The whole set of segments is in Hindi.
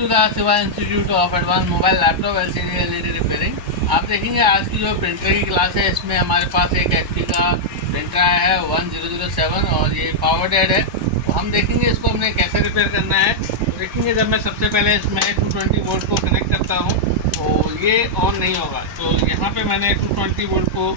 To the Shiva institute of advance mobile laptop LCD LED repairing. आप देखेंगे आज की जो प्रिंटर की क्लास है, इसमें हमारे पास एक एचपी का प्रिंटर आया है 1007 और ये पावर डेड है। तो हम देखेंगे इसको हमने कैसे रिपेयर करना है। तो देखेंगे जब मैं सबसे पहले इसमें 220 वोल्ट को कनेक्ट करता हूँ तो ये ऑन नहीं होगा। तो यहाँ पे मैंने 220 वोल्ट को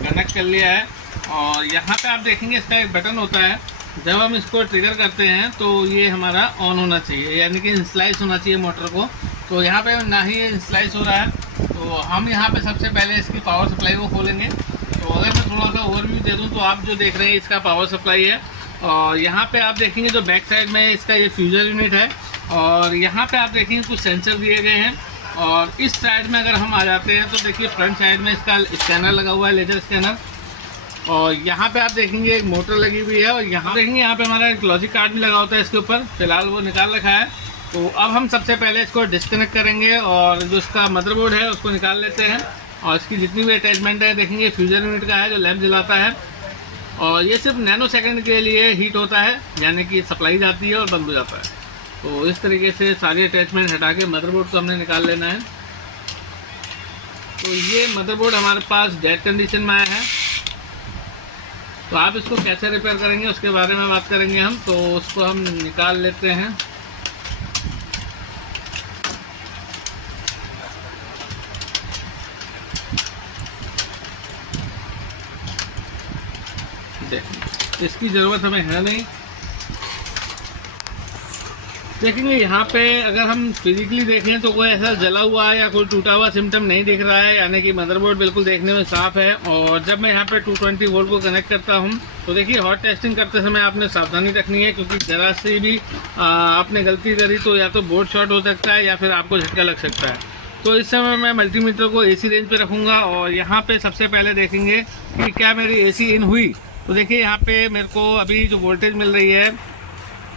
कनेक्ट कर लिया है और यहाँ पे आप देखेंगे इसका एक बटन होता है। जब हम इसको ट्रिगर करते हैं तो ये हमारा ऑन होना चाहिए, यानी कि इंस्लाइस होना चाहिए मोटर को। तो यहाँ पे ना ही ये इंस्लाइस हो रहा है, तो हम यहाँ पे सबसे पहले इसकी पावर सप्लाई को खोलेंगे। तो अगर मैं थोड़ा सा ओवरव्यू दे दूँ तो आप जो देख रहे हैं इसका पावर सप्लाई है और यहाँ पे आप देखेंगे जो बैक साइड में इसका ये फ्यूजर यूनिट है और यहाँ पे आप देखेंगे कुछ सेंसर दिए गए हैं। और इस साइड में अगर हम आ जाते हैं तो देखिए फ्रंट साइड में इसका स्कैनर लगा हुआ है, लेजर स्कैनर। और यहाँ पे आप देखेंगे एक मोटर लगी हुई है और यहाँ देखेंगे यहाँ पे हमारा एक लॉजिक कार्ड भी लगा होता है इसके ऊपर, फिलहाल वो निकाल रखा है। तो अब हम सबसे पहले इसको डिस्कनेक्ट करेंगे और जो इसका मदरबोर्ड है उसको निकाल लेते हैं। और इसकी जितनी भी अटैचमेंट है देखेंगे फ्यूजर यूनिट का है जो लैंप जलाता है और ये सिर्फ नैनो सेकेंड के लिए हीट होता है, यानी कि सप्लाई जाती है और बंद हो जाता है। तो इस तरीके से सारी अटैचमेंट हटा के मदरबोर्ड को हमने निकाल लेना है। तो ये मदरबोर्ड हमारे पास डेड कंडीशन में आया है। तो आप इसको कैसे रिपेयर करेंगे उसके बारे में बात करेंगे हम। तो उसको हम निकाल लेते हैं। देखिए इसकी ज़रूरत हमें है नहीं। देखेंगे यहाँ पे अगर हम फिजिकली देखें तो कोई ऐसा जला हुआ या कोई टूटा हुआ सिम्टम नहीं दिख रहा है, यानी कि मदरबोर्ड बिल्कुल देखने में साफ है। और जब मैं यहाँ पे 220 वोल्ट को कनेक्ट करता हूँ तो देखिए हॉट टेस्टिंग करते समय आपने सावधानी रखनी है, क्योंकि ज़रा सी भी आपने गलती करी तो या तो बोर्ड शॉर्ट हो सकता है या फिर आपको झटका लग सकता है। तो इस समय मैं मल्टीमीटर को AC रेंज पे रखूँगा और यहाँ पे सबसे पहले देखेंगे कि क्या मेरी AC इन हुई। तो देखिए यहाँ पे मेरे को अभी जो वोल्टेज मिल रही है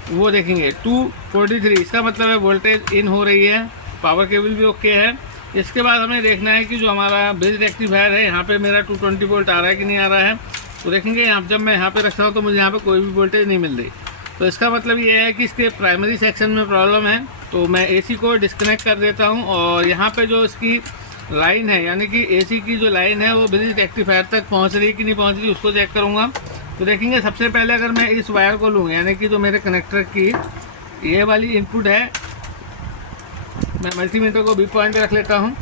वो देखेंगे 243, इसका मतलब है वोल्टेज इन हो रही है, पावर केबल भी ओके है। इसके बाद हमें देखना है कि जो हमारा ब्रिज रेक्टिफायर है यहाँ पे मेरा 220 वोल्ट आ रहा है कि नहीं आ रहा है। तो देखेंगे यहाँ जब मैं यहाँ पे रखता हूँ तो मुझे यहाँ पे कोई भी वोल्टेज नहीं मिल रही। तो इसका मतलब ये है कि इसके प्राइमरी सेक्शन में प्रॉब्लम है। तो मैं AC को डिस्कनेक्ट कर देता हूँ और यहाँ पर जो इसकी लाइन है, यानी कि AC की जो लाइन है वो ब्रिज रेक्टिफायर तक पहुँच रही कि नहीं पहुँच रही उसको चेक करूँगा। तो देखेंगे सबसे पहले अगर मैं इस वायर को लूँ, यानी कि जो मेरे कनेक्टर की ये वाली इनपुट है, मैं मल्टीमीटर को B पॉइंट पे रख लेता हूँ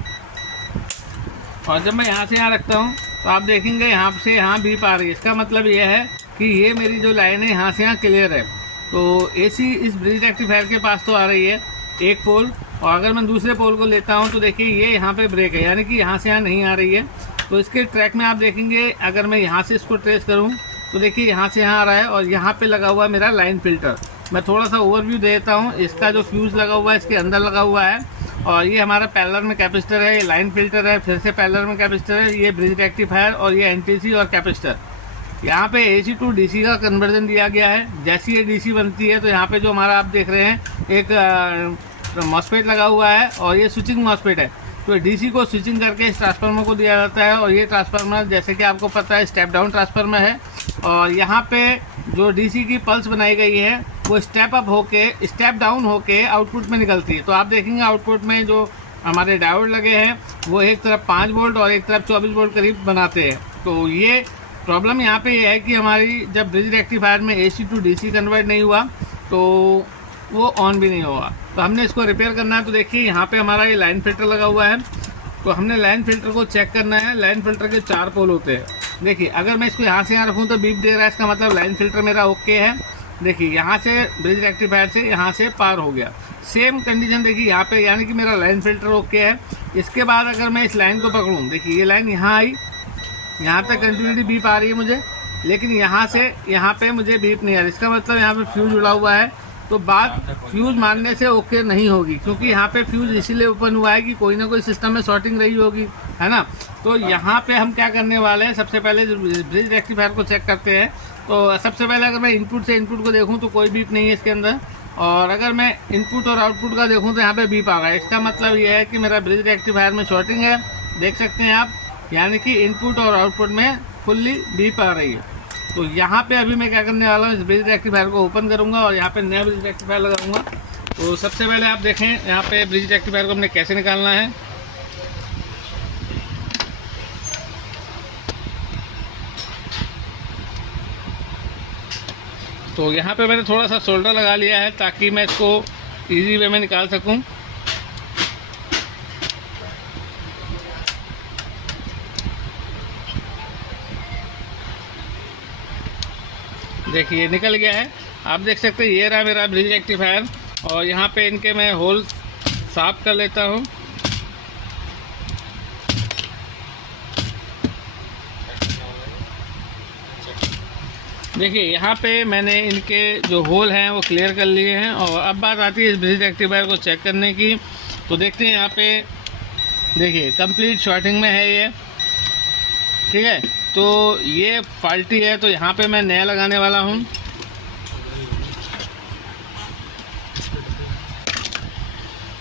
और जब मैं यहाँ से यहाँ रखता हूँ तो आप देखेंगे यहाँ से यहाँ बीप आ रही है। इसका मतलब ये है कि ये मेरी जो लाइन है यहाँ से यहाँ क्लियर है। तो AC इस ब्रिज रेक्टिफायर के पास तो आ रही है एक पोल, और अगर मैं दूसरे पोल को लेता हूँ तो देखिए ये यहाँ पे ब्रेक है, यानी कि यहाँ से यहाँ नहीं आ रही है। तो इसके ट्रैक में आप देखेंगे अगर मैं यहाँ से इसको ट्रेस करूँ तो देखिए यहाँ से यहाँ आ रहा है और यहाँ पे लगा हुआ है मेरा लाइन फिल्टर। मैं थोड़ा सा ओवरव्यू दे देता हूँ। इसका जो फ्यूज़ लगा हुआ है इसके अंदर लगा हुआ है और ये हमारा पैरेलल में कैपेसिटर है, ये लाइन फिल्टर है, फिर से पैरेलल में कैपेसिटर है, ये ब्रिज रेक्टिफायर और ये NTC और कैपेसिटर। यहाँ पे AC टू DC का कन्वर्जन दिया गया है। जैसी ये DC बनती है तो यहाँ पे जो हमारा आप देख रहे हैं एक मॉसफेट लगा हुआ है और ये स्विचिंग मॉसफेट है। तो DC को स्विचिंग करके इस ट्रांसफार्मर को दिया जाता है और ये ट्रांसफार्मर जैसे कि आपको पता है स्टेप डाउन ट्रांसफार्मर है। और यहाँ पे जो DC की पल्स बनाई गई है वो स्टेप अप होके स्टेप डाउन होके आउटपुट में निकलती है। तो आप देखेंगे आउटपुट में जो हमारे डायोड लगे हैं वो एक तरफ 5 वोल्ट और एक तरफ 24 वोल्ट करीब बनाते हैं। तो ये प्रॉब्लम यहाँ पे ये है कि हमारी जब ब्रिज रेक्टिफायर में AC टू DC कन्वर्ट नहीं हुआ तो वो ऑन भी नहीं होगा। तो हमने इसको रिपेयर करना है। तो देखिए यहाँ पे हमारा ये लाइन फिल्टर लगा हुआ है। तो हमने लाइन फिल्टर को चेक करना है। लाइन फिल्टर के 4 पोल होते हैं। देखिए अगर मैं इसको यहाँ से यहाँ रखूँ तो बीप दे रहा है, इसका मतलब लाइन फिल्टर मेरा ओके है। देखिए यहाँ से ब्रिज रेक्टिफायर से यहाँ से पार हो गया। सेम कंडीशन देखिए यहाँ पे, यानी कि मेरा लाइन फिल्टर ओके है। इसके बाद अगर मैं इस लाइन को पकड़ूँ, देखिए ये लाइन यहाँ आई, यहाँ तक कंटिन्यूटी बीप आ रही है मुझे, लेकिन यहाँ से यहाँ पे मुझे बीप नहीं आ रही। इसका मतलब यहाँ पे फ्यूज उड़ा हुआ है। तो बात फ्यूज मारने से ओके नहीं होगी, क्योंकि यहाँ पे फ्यूज इसीलिए ओपन हुआ है कि कोई ना कोई सिस्टम में शॉर्टिंग रही होगी, है ना। तो यहाँ पे हम क्या करने वाले हैं, सबसे पहले ब्रिज रेक्टिफायर को चेक करते हैं। तो सबसे पहले अगर मैं इनपुट से इनपुट को देखूँ तो कोई बीप नहीं है इसके अंदर, और अगर मैं इनपुट और आउटपुट का देखूँ तो यहाँ पे बीप आ रहा है। इसका मतलब ये है कि मेरा ब्रिज रेक्टिफायर में शॉर्टिंग है, देख सकते हैं आप, यानी कि इनपुट और आउटपुट में फुल्ली बीप आ रही है। तो यहाँ पे अभी मैं क्या करने वाला हूँ, इस ब्रिज रेक्टिफायर को ओपन करूँगा और यहाँ पे नया ब्रिज रेक्टिफायर लगाऊंगा। तो तो सबसे पहले आप देखें यहाँ पे ब्रिज रेक्टिफायर को हमने कैसे निकालना है। तो यहाँ पे मैंने थोड़ा सा शोल्डर लगा लिया है ताकि मैं इसको इजी वे में निकाल सकूँ। देखिए निकल गया है। आप देख सकते हैं ये रहा मेरा ब्रिज रेक्टिफायर। और यहाँ पे इनके मैं होल साफ कर लेता हूँ। देखिए यहाँ पे मैंने इनके जो होल हैं वो क्लियर कर लिए हैं। और अब बात आती है इस ब्रिज रेक्टिफायर को चेक करने की। तो देखते हैं यहाँ पे, देखिए कंप्लीट शॉर्टिंग में है ये, ठीक है। तो ये फाल्टी है, तो यहाँ पे मैं नया लगाने वाला हूँ।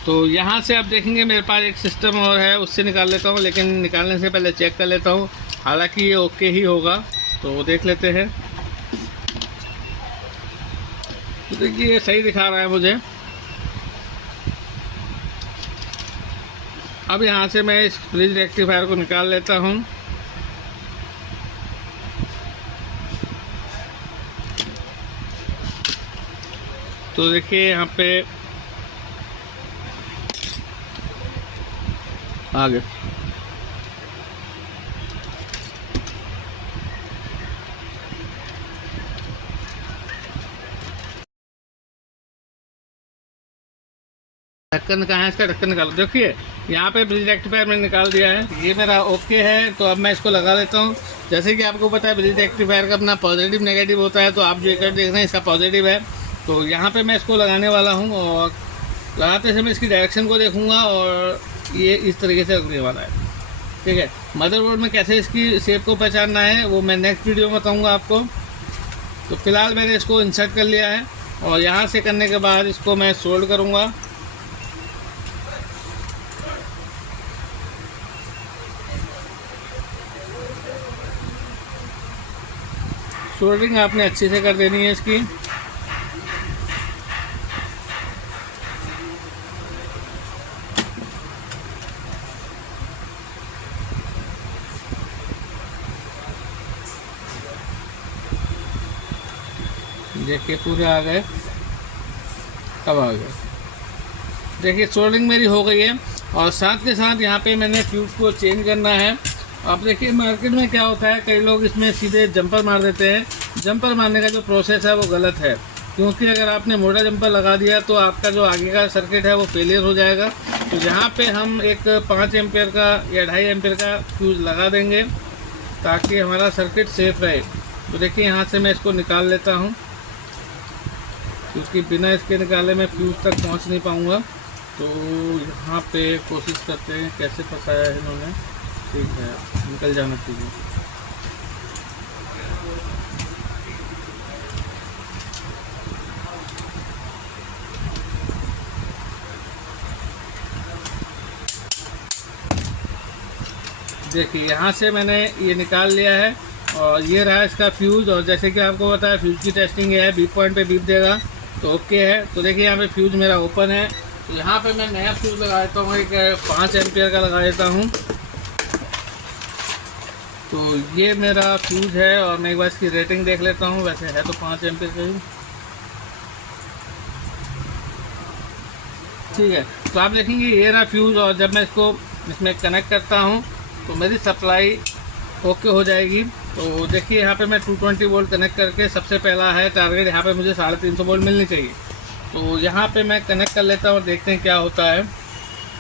तो यहाँ से आप देखेंगे मेरे पास एक सिस्टम और है, उससे निकाल लेता हूँ, लेकिन निकालने से पहले चेक कर लेता हूँ। हालांकि ये ओके ही होगा, तो देख लेते हैं। तो देखिए ये सही दिखा रहा है मुझे। अब यहाँ से मैं इस ब्रिज रेक्टिफायर को निकाल लेता हूँ। तो देखिए यहाँ पे आगे ढक्कन कहाँ है इसका, ढक्कन निकालो। देखिए यहाँ पे ब्रिज रेक्टिफायर मैंने निकाल दिया है, ये मेरा ओके है। तो अब मैं इसको लगा लेता हूँ। जैसे कि आपको पता है ब्रिज रेक्टिफायर का अपना पॉजिटिव नेगेटिव होता है। तो आप जो एक देख रहे हैं इसका पॉजिटिव है। तो यहाँ पे मैं इसको लगाने वाला हूँ और लगाते समय इसकी डायरेक्शन को देखूँगा और ये इस तरीके से लगने वाला है, ठीक है। मदरबोर्ड में कैसे इसकी शेप को पहचानना है वो मैं नेक्स्ट वीडियो में बताऊँगा आपको। तो फिलहाल मैंने इसको इंसर्ट कर लिया है और यहाँ से करने के बाद इसको मैं सोल्ड करूँगा। सोल्डरिंग आपने अच्छे से कर देनी है इसकी। देखिए पूरे आ गए, कब आ गए। देखिए सोल्डरिंग मेरी हो गई है। और साथ के साथ यहाँ पे मैंने फ्यूज को चेंज करना है। आप देखिए मार्केट में क्या होता है, कई लोग इसमें सीधे जंपर मार देते हैं। जंपर मारने का जो प्रोसेस है वो गलत है, क्योंकि अगर आपने मोटा जंपर लगा दिया तो आपका जो आगे का सर्किट है वो फेलियर हो जाएगा। तो यहाँ पे हम एक 5 एम्पियर का या 2.5 एम्पियर का फ्यूज़ लगा देंगे ताकि हमारा सर्किट सेफ रहे। तो देखिए यहाँ से मैं इसको निकाल लेता हूँ, क्योंकि बिना इसके निकाले मैं फ्यूज़ तक पहुँच नहीं पाऊँगा। तो यहाँ पे कोशिश करते हैं कैसे फंसाया है इन्होंने। ठीक है, निकल जाना चाहिए। देखिए यहाँ से मैंने ये निकाल लिया है और ये रहा इसका फ्यूज़। और जैसे कि आपको पता है फ्यूज़ की टेस्टिंग है, बीप पॉइंट पे बीप देगा तो ओके है। तो देखिए यहाँ पे फ्यूज़ मेरा ओपन है। तो यहाँ पे मैं नया फ्यूज़ लगा देता हूँ, एक 5 एम्पियर का लगा देता हूँ। तो ये मेरा फ्यूज़ है और मैं एक बार इसकी रेटिंग देख लेता हूँ। वैसे है तो 5 एम्पियर का ही, ठीक है। तो आप देखेंगे ये रहा फ्यूज़ और जब मैं इसको इसमें कनेक्ट करता हूँ तो मेरी सप्लाई ओके हो जाएगी। तो देखिए यहाँ पे मैं 220 वोल्ट कनेक्ट करके, सबसे पहला है टारगेट यहाँ पे मुझे 350 वोल्ट मिलनी चाहिए। तो यहाँ पे मैं कनेक्ट कर लेता हूँ और देखते हैं क्या होता है।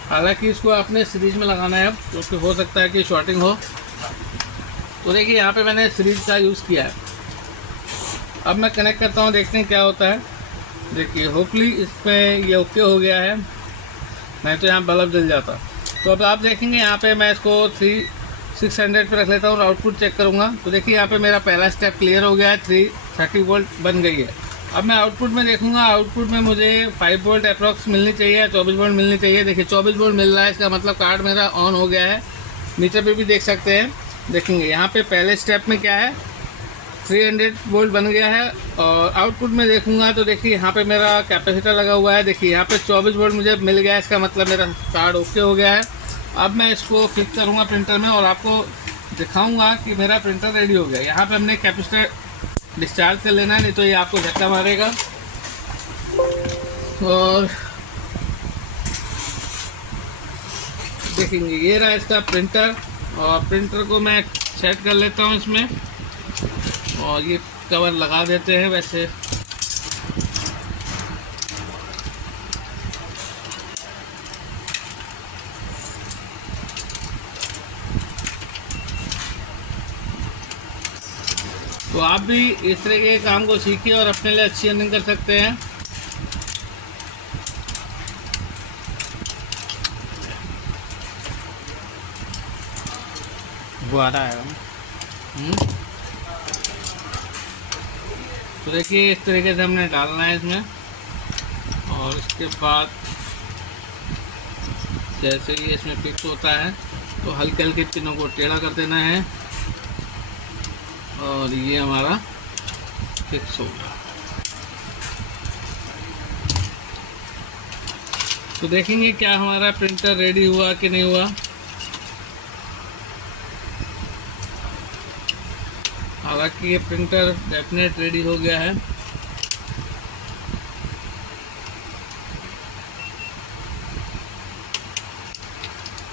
हालांकि इसको आपने सीरीज में लगाना है क्योंकि हो सकता है कि शॉर्टिंग हो। तो देखिए यहाँ पे मैंने सीरीज का यूज़ किया है। अब मैं कनेक्ट करता हूँ, देखते हैं क्या होता है। देखिए होपली इसमें ये ओके हो गया है, नहीं तो यहाँ बल्ब जल जाता। तो अब आप देखेंगे यहाँ पे मैं इसको 600 पे रख लेता हूँ और आउटपुट चेक करूँगा। तो देखिए यहाँ पे मेरा पहला स्टेप क्लियर हो गया है, 330 वोल्ट बन गई है। अब मैं आउटपुट में देखूँगा, आउटपुट में मुझे 5 वोल्ट अप्रॉक्स मिलनी चाहिए, 24 वोल्ट मिलनी चाहिए। देखिए 24 वोल्ट मिल रहा है, इसका मतलब कार्ड मेरा ऑन हो गया है। मीटर पे भी देख सकते हैं, देखेंगे यहाँ पे पहले स्टेप में क्या है, 300 वोल्ट बन गया है। और आउटपुट में देखूंगा तो देखिए यहाँ पे मेरा कैपेसिटर लगा हुआ है। देखिए यहाँ पे 24 वोल्ट मुझे मिल गया है, इसका मतलब मेरा कार्ड ओके हो गया है। अब मैं इसको फिक्स करूँगा प्रिंटर में और आपको दिखाऊंगा कि मेरा प्रिंटर रेडी हो गया। यहाँ पे हमने कैपेसिटर डिस्चार्ज कर लेना है, नहीं तो ये आपको झटका मारेगा। और देखेंगे ये रहा इसका प्रिंटर, और प्रिंटर को मैं सेट कर लेता हूँ इसमें, और ये कवर लगा देते हैं। वैसे तो आप भी इस तरह के काम को सीखिए और अपने लिए अच्छी अर्निंग कर सकते हैं। तो देखिए इस तरीके से हमने डालना है इसमें, और इसके बाद जैसे ही इसमें फिक्स होता है तो हल्के हल्के पिनों को टेढ़ा कर देना है, और ये हमारा फिक्स होगा। तो देखेंगे क्या हमारा प्रिंटर रेडी हुआ कि नहीं हुआ। हालांकि ये प्रिंटर डेफिनेट रेडी हो गया है।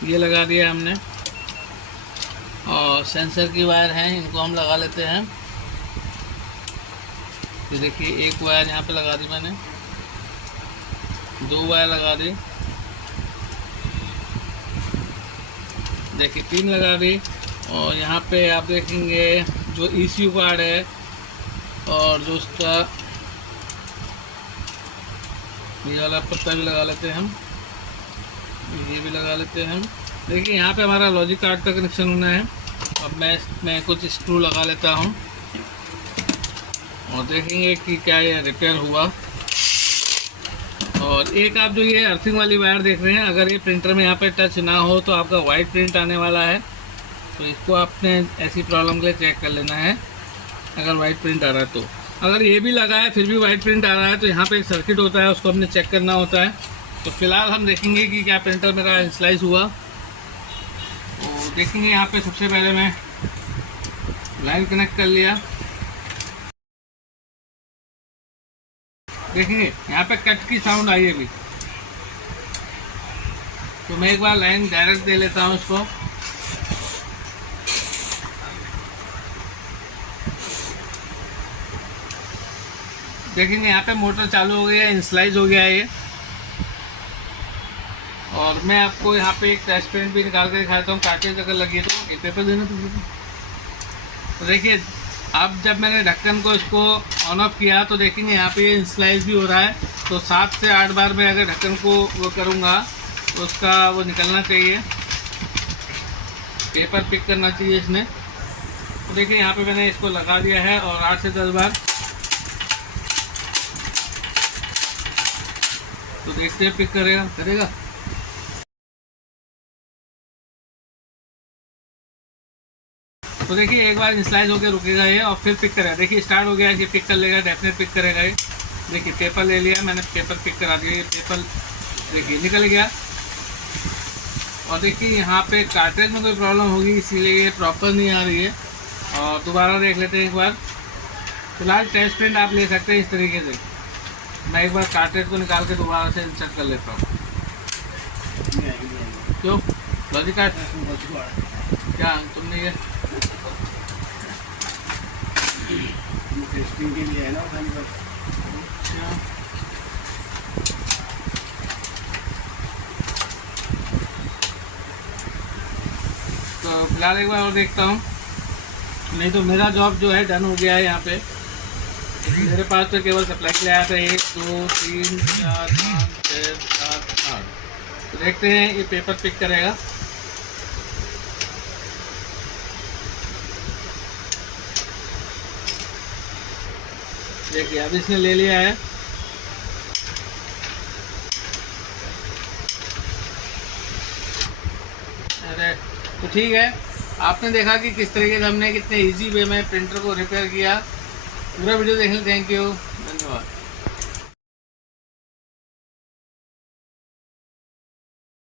ये लगा दिया हमने, और सेंसर की वायर हैं, इनको हम लगा लेते हैं। ये देखिए एक वायर यहाँ पे लगा दी मैंने, 2 वायर लगा दी, देखिए 3 लगा दी। और यहाँ पे आप देखेंगे जो ECU कार्ड है, और जो उसका ये वाला पत्ता भी लगा लेते हैं हम, ये भी लगा लेते हैं हम। देखिए यहाँ पे हमारा लॉजिक कार्ड का कनेक्शन होना है। अब मैं इसमें कुछ स्क्रू लगा लेता हूँ, और देखेंगे कि क्या ये रिपेयर हुआ। और एक आप जो ये अर्थिंग वाली वायर देख रहे हैं, अगर ये प्रिंटर में यहाँ पे टच ना हो तो आपका वाइट प्रिंट आने वाला है। तो इसको आपने ऐसी प्रॉब्लम के लिए चेक कर लेना है, अगर वाइट प्रिंट आ रहा है तो। अगर ये भी लगा है फिर भी वाइट प्रिंट आ रहा है तो यहाँ पे एक सर्किट होता है, उसको हमने चेक करना होता है। तो फिलहाल हम देखेंगे कि क्या प्रिंटर मेरा इनिशियलाइज हुआ। तो देखेंगे यहाँ पे सबसे पहले मैं लाइन कनेक्ट कर लिया। देखेंगे यहाँ पे कट की साउंड आई है अभी, तो मैं एक बार लाइन डायरेक्ट दे लेता हूँ इसको। देखेंगे यहाँ पे मोटर चालू हो गया है, इनिशियलाइज हो गया है ये। और मैं आपको यहाँ पे एक ट्रांसपेरेंट भी निकाल के दिखाता हूँ, कार्टेज अगर लगी तो। ये पेपर देना तो देखिए अब जब मैंने ढक्कन को इसको ऑन ऑफ किया तो देखेंगे यहाँ पे ये इनिशियलाइज भी हो रहा है। तो 7 से 8 बार मैं अगर ढक्कन को वो करूँगा तो उसका वो निकलना चाहिए, पेपर पिक करना चाहिए इसने। तो देखिए यहाँ पे मैंने इसको लगा दिया है, और 8 से 10 बार। तो देखते हैं पिक करेगा। तो देखिए एक बार इनिशियलाइज होकर रुकेगा ये, और फिर पिक करेगा। देखिए स्टार्ट हो गया, ये पिक कर लेगा, डेफिनेट पिक करेगा ये। देखिए पेपर ले लिया मैंने, पेपर पिक करा दिया, ये पेपर देखिए निकल गया। और देखिए यहाँ पे कार्ट्रिज में कोई प्रॉब्लम होगी, इसीलिए ये प्रॉपर नहीं आ रही है। और दोबारा देख लेते हैं एक बार। फिलहाल टेस्ट प्रिंट आप ले सकते हैं इस तरीके से। मैं एक बार कार्ट्रिज को निकाल के दोबारा से इंसर्ट कर लेता हूँ। क्यों लॉजिक कार्ड क्या तुमने ये टेस्टिंग के लिए है ना खाली बस। तो फिलहाल एक बार और देखता हूँ, नहीं तो मेरा जॉब जो है डन हो गया है। यहाँ पे मेरे पास तो केवल सप्लाई के लिए आया था 1 2 3 4 5 6 7 8। तो देखते हैं ये पेपर पिक करेगा। देखिए अब इसने ले लिया है। अरे तो ठीक है, आपने देखा कि किस तरीके से हमने कितने इजी वे में प्रिंटर को रिपेयर किया। पूरा वीडियो देखने थैंक यू, धन्यवाद।